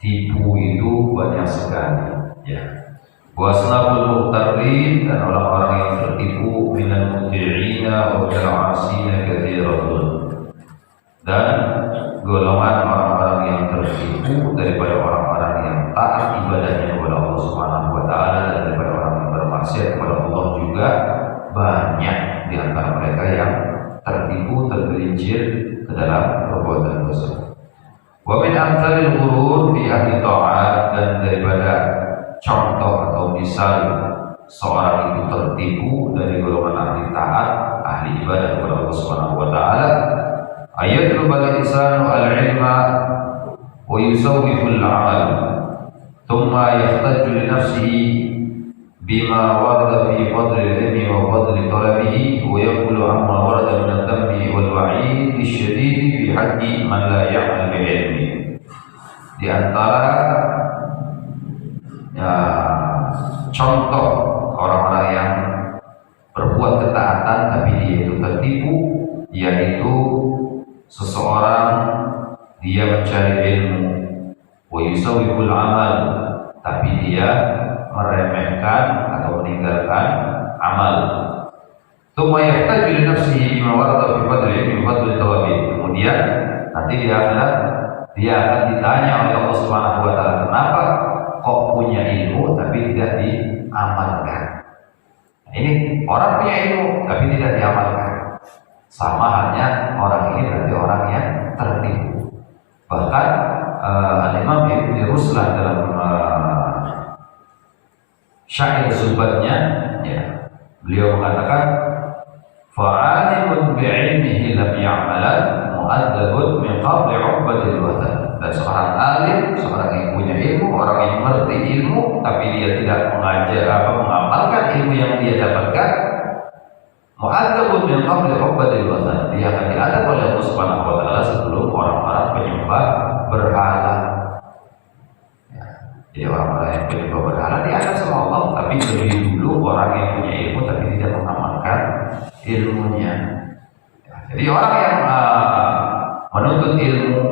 tipu itu banyak sekali, ya. Wasnabul muhtarin, dan orang-orang yang tertipu minal muti'ina wa minal 'asina katsiratun. Dan golongan orang-orang yang tertipu daripada orang-orang yang taat ibadahnya kepada Allah Subhanahu wa taala, dan daripada orang yang bermaksiat kepada Allah juga banyak di antara mereka yang tertipu, tergelincir ke dalam perbuatan dosa. Wa min amsalil ghurur fi ahli ta'at, dan daripada contoh atau misal seorang itu tertipu dari golongan ahli taat, ahli ibadah kepada Allah Subhanahu wa taala, ayatul insanu al-ilma wa yusawwifu al-amal thumma yahtaju li nafsihi bima warada fi fadli al-ilmi wa fadli talabihi wa yaqulu amma warada min al-dhambi wal wa'id ash-shadid fi haqqi man la ya'mal bil ilmi. Di antara contoh orang-orang yang berbuat ketaatan tapi dia itu tertipu, yaitu seseorang dia mencari ilmu, wa yusawwiful amal, tapi dia meremehkan atau meninggalkan amal. Tsumma yahtaju li nafsihi bima warada fi fadli ilmi wa fadli talabi. Kemudian nanti dia akan ditanya oleh Allah Subhanahu wa taala, kenapa kok punya ilmu tapi tidak diamalkan? Nah, ini orang punya ilmu tapi tidak diamalkan. Sama halnya orang ini berarti orang yang tertipu. Bahkan Al-Imam Ibnu Ruslah dalam syair Zubatnya, ya, beliau mengatakan, fa'alimun bi'ilmihi lam ya'malan mu'adzabun min qabli 'ubadil wathan. Dan seorang alim, seorang yang punya ilmu, orang yang mengerti ilmu tapi dia tidak mengamalkan ilmu yang dia dapatkan, mu'adzabun min qabli 'ubadil wathan. Dia akan diadab oleh Allah Subhanahu wa taala sebelum orang-orang penyembah berhala. Ya, jadi orang-orang yang penyembah berhala diadab sama Allah, tapi lebih dulu orang yang punya ilmu tapi tidak mengamalkan ilmunya. Ya, jadi orang yang menuntut ilmu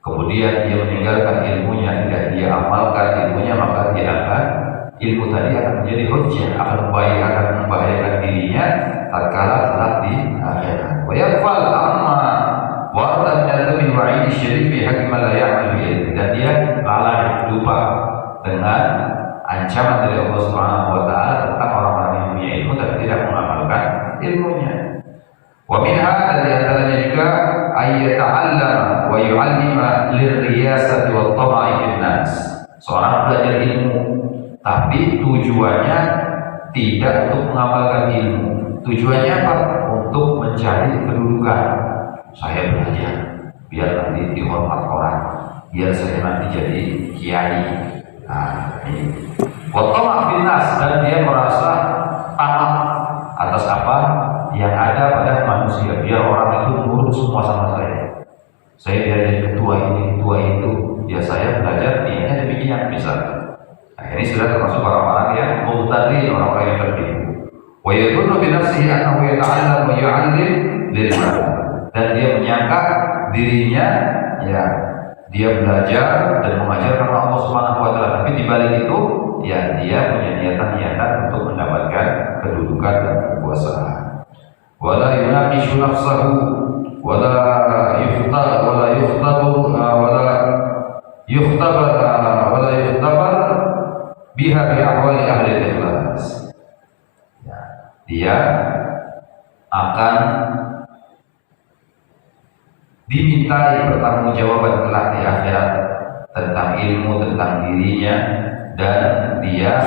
kemudian dia meninggalkan ilmunya, tidak dia amalkan ilmunya, maka dia akan ilmu tadi akan menjadi hujjah, akan membahayakan dirinya tatkala kelak di akhirat. Wa yaqfal amma warada min al-dhammi wa'id syarif fi haqqi man la ya'mal bi ilmi. Dan dia lalai, lupa dengan ancaman dari Allah Subhanahu wa taala tentang orang-orang yang punya ilmu tapi tidak mengamalkan ilmunya. Wa minha, dari antaranya juga ayyata'allama wa yu'allima lirriyasati wat tama'i fin nas. Seorang belajar ilmu tapi tujuannya tidak untuk mengamalkan ilmu. Tujuannya apa? Untuk mencari kedudukan. Saya belajar biar nanti dihormat orang, biar saya nanti jadi kiai. Nah, ini. Wat tama' fin nas, dan dia merasa tamak atas apa yang ada pada manusia, biar orang itu nurut semua sama saya. Saya biar jadi ketua ini, ketua itu, ya saya belajar niatnya demikian misalnya. Nah, ini sudah termasuk orang-orang yang muhtadin, orang-orang yang tertipu. Wa yadhunnu bi nafsihi annahu yata'allam wa yu'allim lillah. Dan dia menyangka dirinya, ya, dia belajar dan mengajarkan Allah Subhanahu wa taala, tapi di balik itu ya dia punya niatan-niatan untuk mendapatkan kedudukan dan kekuasaan. Wala yunaqishu nafsahu wala yukhtabar biha bi ahwali ahli ikhlas. Ya, dia akan dimintai pertanggungjawaban kelak di akhirat tentang ilmu, tentang dirinya, dan dia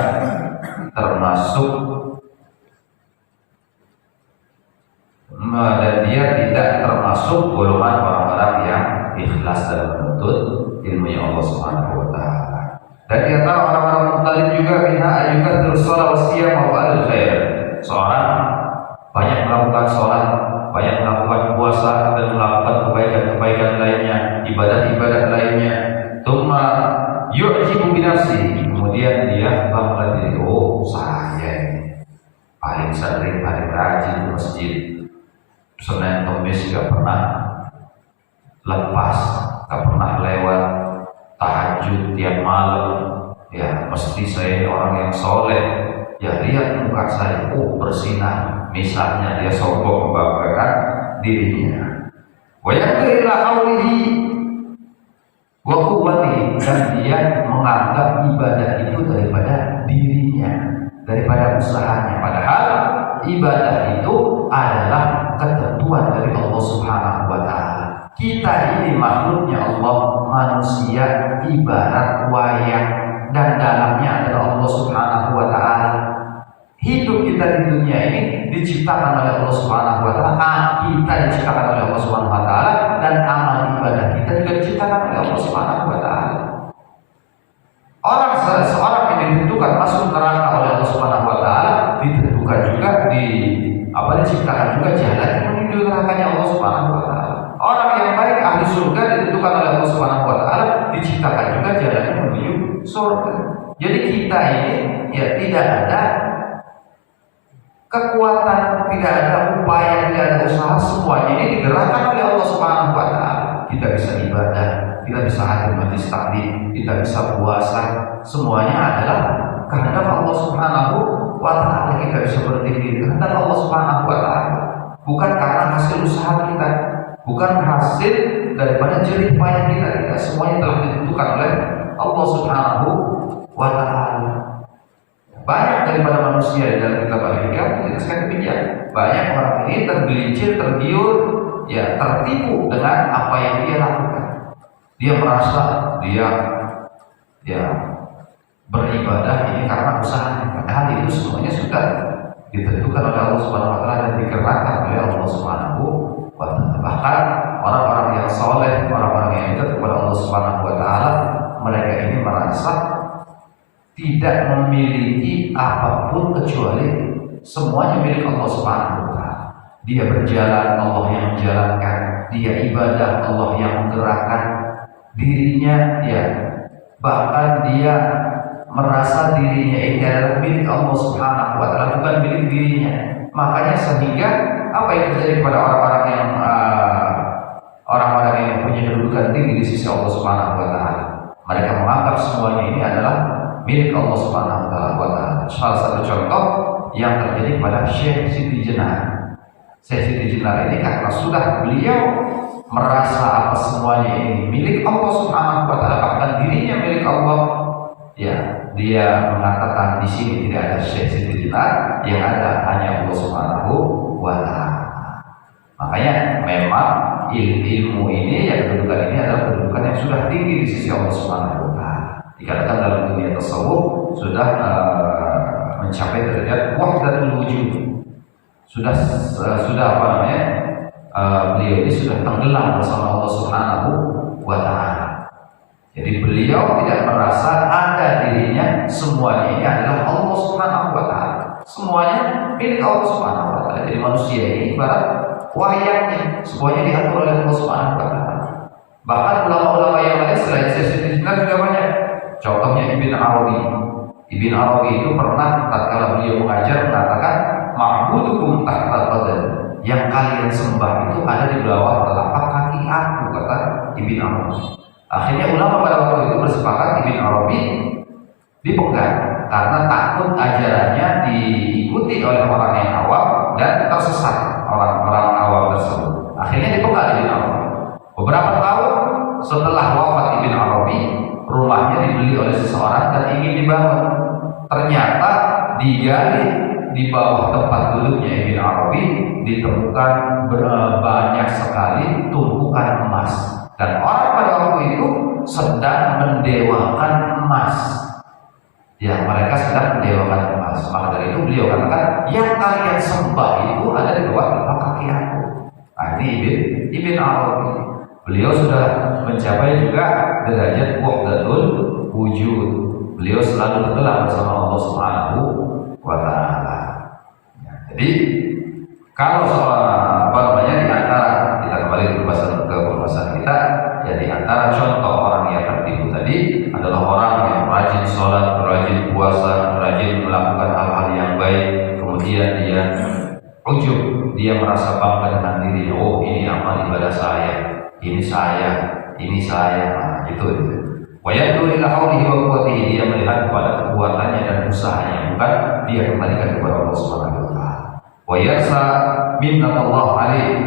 tidak termasuk golongan orang-orang yang ikhlas dalam menuntut ilmunya Allah Subhanahu wa taala. Dan di antara orang-orang muhtalin juga minha ayyukathirus shalah wasiyam wa fa'al khair. Seorang banyak melakukan sholat, banyak melakukan puasa, dan melakukan kebaikan-kebaikan lainnya, ibadah-ibadah lainnya. Tsumma yu'jibu bi nafsihi, kemudian dia bangga diri, oh saya ini paling sering, paling rajin di masjid, Senin Kamis gak pernah lepas, gak pernah lewat, tahajud tiap malam, ya mesti saya orang yang soleh. Ya lihat muka saya, oh bersinar. Misalnya dia sombong membanggakan dirinya. Wa yaqulu ila haulihi wa quwwati, dan dia menganggap ibadah itu daripada dirinya, daripada usahanya. Padahal ibadah itu adalah ketentuan dari Allah Subhanahu wa taala. Kita ini makhluknya Allah, manusia ibarat wayang dan dalamnya adalah Allah Subhanahu wa taala. Hidup kita di dunia ini diciptakan oleh Allah Subhanahu wa taala, kita diciptakan oleh Allah Subhanahu wa taala, dan amal ibadah kita juga diciptakan oleh Allah Subhanahu wa taala. Seorang yang ditentukan masuk neraka oleh Allah Subhanahu wa taala, ditentukan juga diciptakan juga jalan yang menuju nerakanya Allah Subhanahu wa taala. Orang yang baik ahli surga ditentukan oleh Allah Subhanahu wa taala, diciptakan juga jalan yang menuju surga. Jadi kita ini ya tidak ada kekuatan, tidak ada upaya, tidak ada usaha, semuanya ini digerakkan oleh Allah Subhanahu wa taala. Kita bisa ibadah, kita bisa hadir majelis taklim, kita bisa puasa, semuanya adalah kehendak Allah Subhanahu wa taala. Kita bisa berzikir, kehendak Allah Subhanahu wa taala. Bukan karena hasil usaha kita, bukan hasil daripada jerih payah kita, tidak, semuanya telah ditentukan oleh Allah Subhanahu wa taala. Banyak daripada manusia dalam kitab Al-Hikam menjelaskan demikian. Banyak orang ini tergelincir, tergiur, ya tertipu dengan apa yang dia lakukan. Dia merasa dia beribadah ini karena usaha, padahal itu semuanya sudah ditentukan oleh Allah Subhanahu wa taala dan digerakkan oleh Allah Subhanahu wa taala. Bahkan orang-orang yang soleh, orang-orang yang dekat kepada Allah Subhanahu wa taala, mereka ini merasa tidak memiliki apapun kecuali semuanya milik Allah Subhanahu wa taala. Dia berjalan, Allah yang menjalankan. Dia ibadah, Allah yang menggerakkan dirinya, ya. Bahkan dia merasa dirinya ini adalah milik Allah Subhanahu wa taala, bukan milik dirinya. Makanya sehingga apa yang terjadi kepada orang-orang yang punya kedudukan tinggi di sisi Allah Subhanahu wa taala, mereka menganggap semuanya ini adalah milik Allah Subhanahu wa taala. Salah satu contoh yang terjadi pada Syekh Siti Jenar. Syekh Siti Jenar ini karena sudah beliau merasa apa semuanya ini milik Allah Subhanahu wa taala, bahkan dirinya milik Allah, ya dia mengatakan di sini tidak ada Syekh Siti Jenar, yang ada hanya Allah Subhanahu wa taala. Makanya memang ilmu ini, yang kedudukan ini adalah kedudukan yang sudah tinggi di sisi Allah Subhanahu wa taala. Dikatakan dalam dunia tasawuf sudah mencapai derajat wahdatul wujud. Sudah apa namanya? Beliau ini sudah tenggelam bersama Allah Subhanahu wa taala. Jadi beliau tidak merasa ada dirinya, semuanya ini adalah Allah Subhanahu wa taala. Semuanya milik Allah Subhanahu wa taala. Jadi manusia ini ibarat wayangnya, semuanya diatur oleh Allah Subhanahu wa taala. Bahkan ulama-ulama yang lain selain Syekh juga banyak. Contohnya Ibn Arabi. Ibn Arabi itu pernah tatkala beliau mengajar mengatakan ma'budukum tahtal qadam, yang kalian sembah itu ada di bawah telapak kaki aku, kata Ibn Arabi. Akhirnya ulama pada waktu itu bersepakat Ibn Arabi dipegang karena takut ajarannya diikuti oleh orang yang awam dan tersesat orang-orang awam tersebut. Akhirnya dipegang Ibn Arabi. Beberapa tahun setelah wafat Ibn Arabi, rumahnya dibeli oleh seseorang dan ingin dibangun. Ternyata digali di bawah tempat duduknya Ibn Arabi ditemukan banyak sekali tumpukan emas, dan orang pada waktu itu sedang mendewakan emas. Ya, mereka sedang mendewakan emas. Maka dari itu beliau katakan, yang kalian sembah itu ada di bawah telapak kaki aku. Nah, ini Ibn Arabi. Beliau sudah mencapai juga derajat wahdatul wujud. Beliau selalu tenggelam bersama Allah Subhanahu wa taala. Ya, jadi kalau di antara kita kembali ke pembahasan kita, ya di antara contoh orang yang tertipu tadi adalah orang yang rajin sholat, rajin puasa, rajin melakukan hal-hal yang baik, kemudian dia ujub, dia merasa bangga dengan diri. Oh, ini amal ibadah saya, ini saya, nah, itu. Wa yanzuru ila haulihi wa quwwatihi, dia melihat kepada kekuatannya dan usahanya, bukan dia kembalikan kepada Allah Subhanahu wa taala. Wa yarsa minnallah alaihi,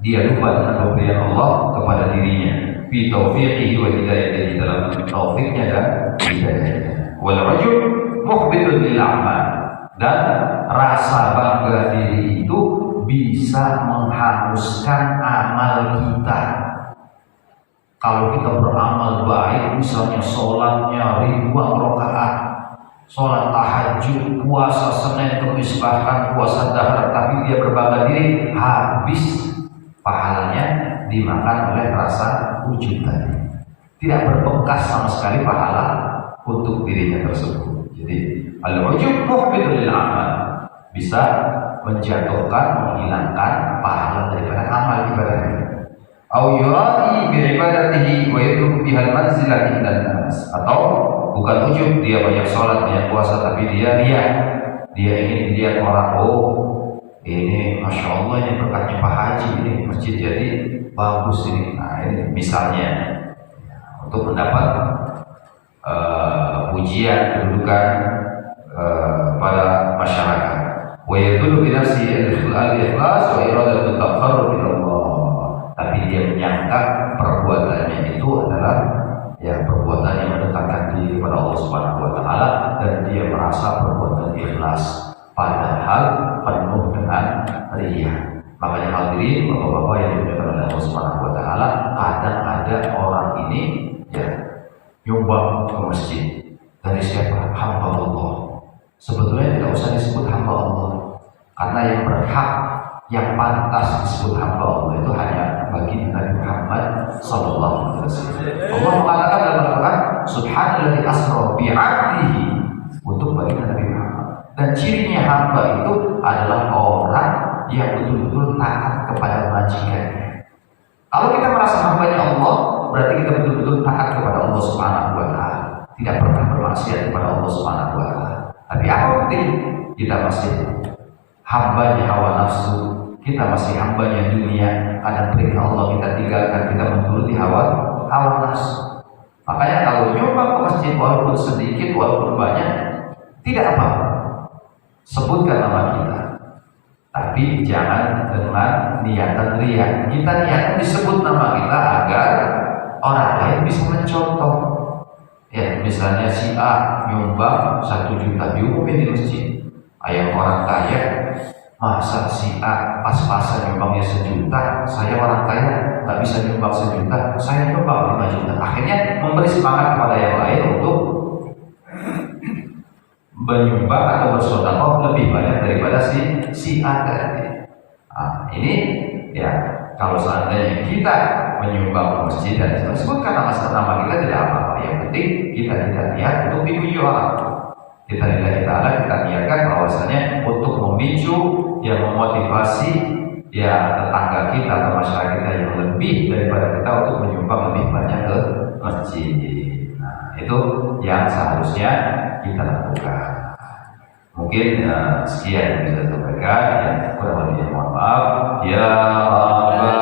dia lupa dengan pemberian Allah kepada dirinya, fi taufiqihi wa hidayatihi, dalam taufiknya dan hidayahnya. Wal rajul muhbitun lil a'mal, dan rasa bangga diri itu bisa menghanguskan amal kita. Kalau kita beramal baik, misalnya sholatnya ribuan rakaat, sholat tahajud, puasa Senin Kamis, bahkan puasa dahar, tapi dia berbangga diri, habis pahalanya dimakan oleh rasa ujub tadi. Tidak berbekas sama sekali pahala untuk dirinya tersebut. Jadi al-ujub muhbitun lil amal, bisa menjatuhkan, menghilangkan pahala daripada amal ibadahnya. Au yuradi bi ibadatihi wa yadruku bihal manzilah indan nas, atau bukan ujub, dia banyak sholat, banyak puasa, tapi dia riya, dia ingin dilihat orang, oh ini masya Allah ini berkatnya Pak Haji, ini masjid jadi bagus ini. Nah ini misalnya untuk mendapat pujian, kedudukan pada masyarakat. Wa yadullu bi nafsihi al-ikhlas wa iradatu taqarrub ila Allah, tapi dia menyangka perbuatannya itu adalah ya perbuatan yang mendekatkan diri kepada Allah Subhanahu wa taala, dan dia merasa perbuatan ikhlas, padahal penuh dengan riya. Makanya hadirin bapak-bapak yang dimuliakan oleh Allah Subhanahu wa taala, kadang ada orang ini ya nyumbang ke masjid dari siapa? Hamba Allah. Sebetulnya tidak usah disebut hamba Allah, karena yang berhak, yang pantas disebut hamba Allah itu hanya bagi Nabi Muhammad sallallahu alaihi wasallam. Allah mengatakan dalam Al-Qur'an, subhanalladzi asra bi 'abdihi, untuk bagi Nabi Muhammad. Dan cirinya hamba itu adalah orang yang betul-betul taat kepada majikannya. Kalau kita merasa hambanya Allah, berarti kita betul-betul taat kepada Allah Subhanahu wa taala, tidak pernah bermaksiat kepada Allah Subhanahu wa taala. Tapi apa bukti? Kita masih hambanya hawa nafsu, kita masih hambanya dunia. Kadang perintah Allah kita tinggalkan, kita menuruti hawa nafsu. Makanya kalau nyumbang ke masjid walaupun sedikit, walaupun banyak, tidak apa-apa, sebutkan nama kita, tapi jangan dengan niatan riya. Kita niatan disebut nama kita agar orang lain bisa mencontoh. Ya, misalnya si A nyumbang 1 juta diumumin di masjid. Ayah orang kaya, masa si A pas-pasan nyumbangnya 1 juta, saya orang kaya nggak bisa nyumbang 1 juta, saya nyumbang 5 juta. Akhirnya memberi semangat kepada yang lain untuk menyumbang atau bersedekah lebih banyak daripada si A tadi. Nah, ini ya kalau seandainya kita menyumbang ke masjid dan sebutkan nama kita, tidak apa-apa. Yang penting kita tidak niat untuk dipuji orang. Kita lillahi ta'ala, kita niatkan bahwasanya untuk memicu, yang memotivasi ya tetangga kita atau masyarakat kita yang lebih daripada kita untuk menyumbang lebih banyak ke masjid. Nah, itu yang seharusnya kita lakukan. Mungkin sekian yang bisa saya sampaikan, ya kurang lebihnya mohon maaf. Ya Rabbal